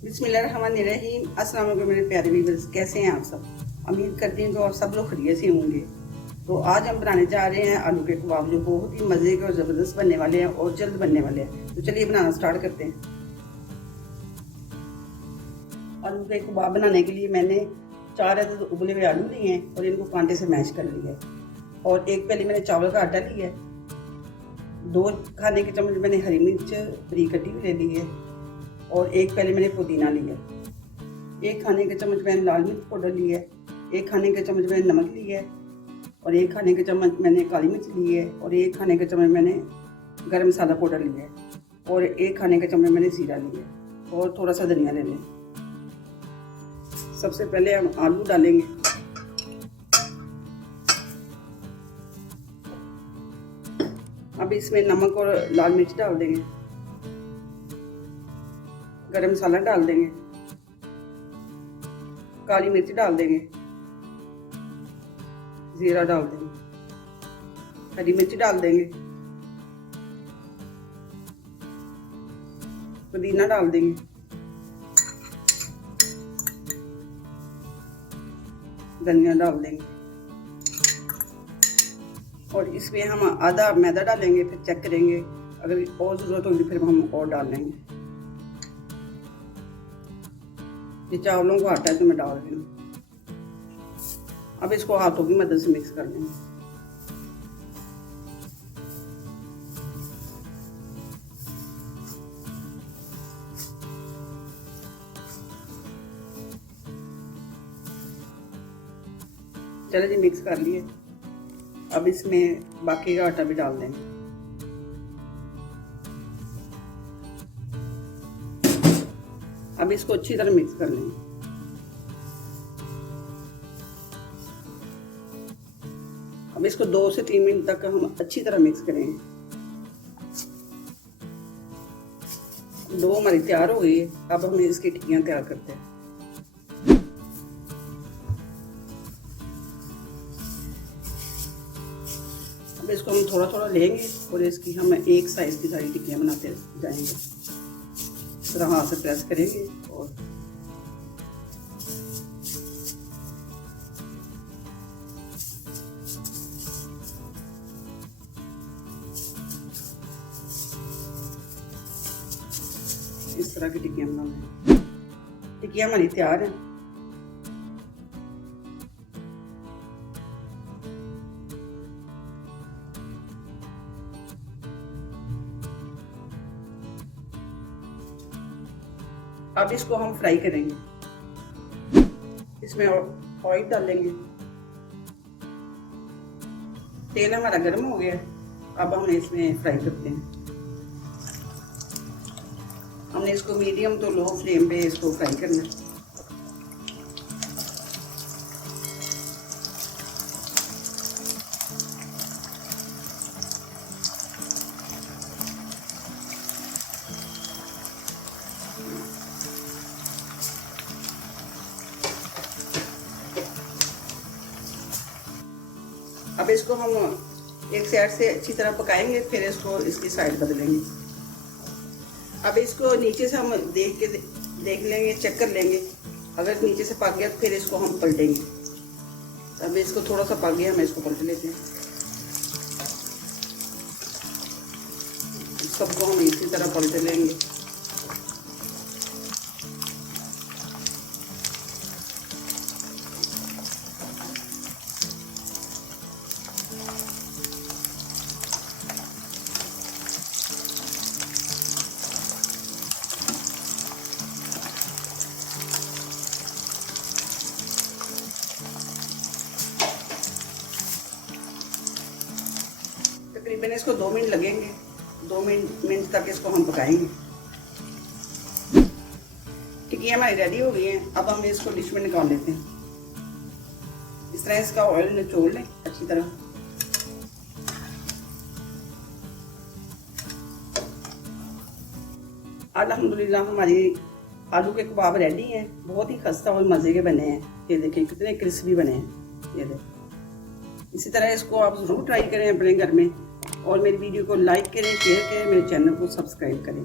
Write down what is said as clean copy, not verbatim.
बिस्मिल्लाहिर्रहमानिर्रहीम। अस्सलाम वालेकुम मेरे प्यारे व्यूअर्स, कैसे हैं आप सब? उम्मीद करती हूँ कि आप सब लोग खैरियत से होंगे। तो आज हम बनाने जा रहे हैं आलू के कबाब, जो बहुत ही मज़े के और ज़बरदस्त बनने वाले हैं और जल्द बनने वाले हैं। तो चलिए बनाना स्टार्ट करते हैं। आलू के कबाब बनाने के लिए मैंने 4 अदद उबले हुए आलू लिए हैं और इनको कांटे से मैश कर लिया है। और एक पहले मैंने चावल का आटा लिया है। 2 खाने के चम्मच मैंने हरी मिर्च बारीक कटी हुई ले ली है। और एक पहले मैंने पुदीना लिया, 1 खाने के चम्मच मैंने लाल मिर्च पाउडर लिया है, 1 खाने के चम्मच मैंने नमक लिया है, और 1 खाने के चम्मच मैंने काली मिर्च ली है, और 1 खाने के चम्मच मैंने गरम मसाला पाउडर लिया है, और 1 खाने के चम्मच मैंने जीरा लिया है, और थोड़ा सा धनिया ले लें। सबसे पहले हम आलू डालेंगे। अब इसमें नमक और लाल मिर्च डाल देंगे, गरम मसाला डाल देंगे, काली मिर्च डाल देंगे, जीरा डाल देंगे, हरी मिर्च डाल देंगे, पुदीना डाल देंगे, धनिया डाल देंगे, और इसमें हम आधा मैदा डालेंगे। फिर चेक करेंगे, अगर और ज़रूरत होगी फिर हम और डाल लेंगे। ये चावलों को आटा है तो मैं डाल रही हूँ। अब इसको हाथों की मदद से मिक्स कर लेंगे। चलो जी, मिक्स कर लिए। अब इसमें बाकी का आटा भी डाल देंगे। अब इसको अच्छी तरह मिक्स कर लेंगे। अब इसको 2 से 3 मिनट तक हम अच्छी तरह मिक्स करेंगे। डो हमारी तैयार हो गई है। अब हम इसकी टिक्कियां तैयार करते हैं। अब इसको हम थोड़ा थोड़ा लेंगे और इसकी हम एक साइज की सारी टिक्कियां बनाते जाएंगे। तरह हाथ से प्रेस करेंगे और इस तरह की टिक्कियां बनाना है। टिक्कियां हमारी तैयार हैं। अब इसको हम फ्राई करेंगे। इसमें ऑयल डालेंगे। तेल हमारा गर्म हो गया। अब हम इसमें फ्राई करते हैं। हमने इसको मीडियम तो लो फ्लेम पे इसको फ्राई करना है। अब इसको हम एक साइड से अच्छी तरह पकाएंगे, फिर इसको इसकी साइड बदलेंगे। अब इसको नीचे से हम देख लेंगे, चेक कर लेंगे। अगर नीचे से पक गया तो फिर इसको हम पलटेंगे। अब इसको थोड़ा सा पक गया, हम इसको पलट लेते हैं। सबको हम इसी तरह पलट लेंगे। तकरीबन इसको 2 मिनट लगेंगे। 2 मिनट तक इसको हम पकाएंगे। टिक्कियां हमारी रेडी हो गई हैं। अब हम इसको डिश में निकाल लेते हैं। इस तरह इसका ऑयल निचोड़ लें अच्छी तरह। अल्हम्दुलिल्लाह हमारी आलू के कबाब रेडी हैं। बहुत ही खस्ता और मज़े के बने हैं। ये देखें कितने क्रिस्पी बने हैं। ये देखें। इसी तरह इसको आप ज़रूर ट्राई करें अपने घर में, और मेरी वीडियो को लाइक करें, शेयर करें, मेरे चैनल को सब्सक्राइब करें।